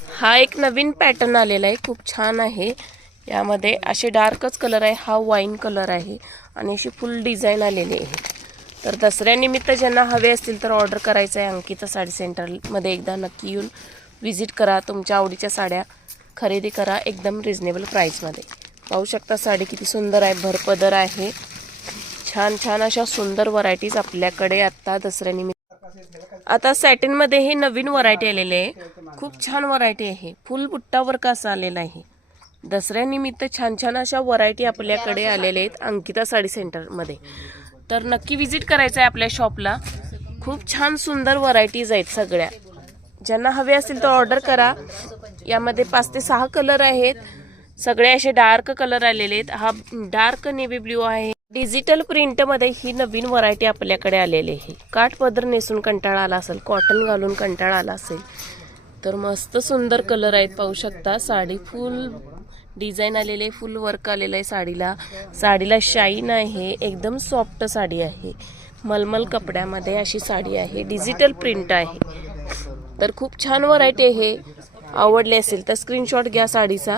हा एक नवीन पॅटर्न आलेला आहे, खूप छान आहे। यामध्ये असे डार्कच कलर आहे, हा वाईन कलर आहे आणि अशी फुल डिझाइन आलेली आहे। तर दसऱ्यानिमित्त ज्यांना हवे असतील तर ऑर्डर करायचं आहे। अंकिता साडी सेंटरमध्ये एकदा नक्की येऊन विजिट करा, तुमच्या आवडीच्या साड्या खरेदी करा एकदम रिजनेबल प्राईसमध्ये। पाहू शकता साडी किती सुंदर आहे, भरपदर आहे। छान छान अशा सुंदर व्हरायटीज आपल्याकडे आता दसऱ्यानिमित्त। आता सॅटिन मध्ये हे नवीन व्हरायटी आलेले आहे, खूप छान व्हरायटी आहे। फुल बुट्टा वर्क असा आलेला आहे। दसऱ्यानिमित्त छान छान अशा व्हरायटी आपल्याकडे आलेले आहेत अंकिता साडी सेंटर मध्ये। तर नक्की विजिट करायचं आहे आपल्या शॉपला, खूप छान सुंदर व्हरायटीज आहेत सगळ्या। ज्यांना हवे असतील तर ऑर्डर करा। यामध्ये 5 ते 6 कलर आहेत, सगळे असे डार्क कलर आलेले आहेत। हा डार्क नेव्ही ब्ल्यू आहे। डिजिटल प्रिंट मध्ये ही नवीन व्हरायटी आपल्याकडे आलेली आहे। काठपदर नेसून कंटाळा आला असेल, कॉटन घालून कंटाळा आला असेल तर मस्त सुंदर कलर आहेत, पाहू शकता। साडी फुल डिझाइन आलेले आहे, फुल वर्क आलेलं आहे साडीला। साडीला शाईन आहे, एकदम सॉफ्ट साडी आहे। मलमल कपड्यामध्ये अशी साडी आहे, डिजिटल प्रिंट आहे। तर खूप छान व्हरायटी आहे। आवडले असेल तर स्क्रीनशॉट घ्या साडीचा।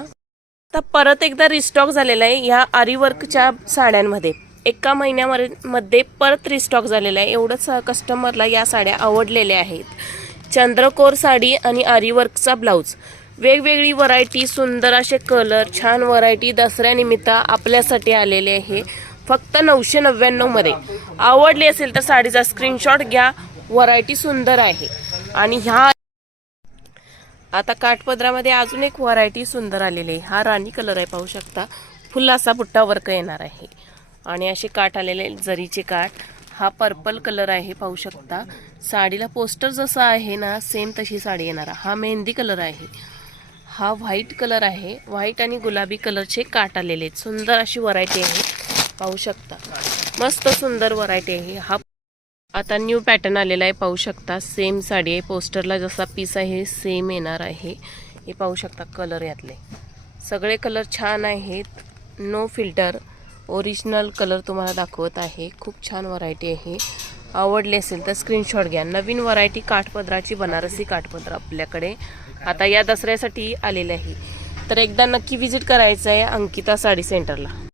आता परत एकदा रिस्टॉक झालेला आहे या आरी वर्कच्या साड्यांमध्ये। एका महिन्यामध्ये परत रिस्टॉक झालेला आहे। एवढंच कस्टमरला या साड्या आवडलेल्या आहेत। चंद्रकोर साडी आणि आरी वर्कचा ब्लाउज, वेगवेगळी व्हरायटी, सुंदर असे कलर, छान व्हरायटी दसऱ्यानिमित्त आपल्यासाठी आलेले आहे फक्त 999 मध्ये। आवडली असेल तर साडीचा स्क्रीनशॉट घ्या, व्हरायटी सुंदर आहे। आणि ह्या आता काठपदरामध्ये अजून एक व्हरायटी सुंदर आलेली आहे। हा राणी कलर आहे, पाहू शकता। फुल असा बुट्टा वर्क येणार आहे आणि असे काठ आलेले जरीचे काठ। हा पर्पल कलर आहे, पाहू शकता। साडीला पोस्टर जसा आहे ना सेम तशी साडी येणार। हा मेहंदी कलर आहे। हा व्हाईट कलर आहे, व्हाईट आणि गुलाबी कलरचे काठ आलेले आहेत। सुंदर अशी व्हरायटी आहे, पाहू शकता। मस्त सुंदर व्हरायटी आहे। हा आता न्यू पॅटर्न आलेला आहे, पाहू शकता। सेम साडी आहे, पोस्टरला जसा पीस आहे सेम येणार आहे। हे पाहू शकता कलर, यातले सगळे कलर छान आहेत, नो फिल्टर, ओरिजिनल कलर तुम्हाला दाखवत आहे। खूप छान व्हरायटी आहे। आवडले असेल तर स्क्रीनशॉट घ्या। नवीन व्हरायटी काठपदराची, बनारसी काठपदर आपल्याकडे आता या दसऱ्यासाठी आलेले आहे। तर एकदा नक्की विजिट करायचं आहे अंकिता साडी सेंटरला।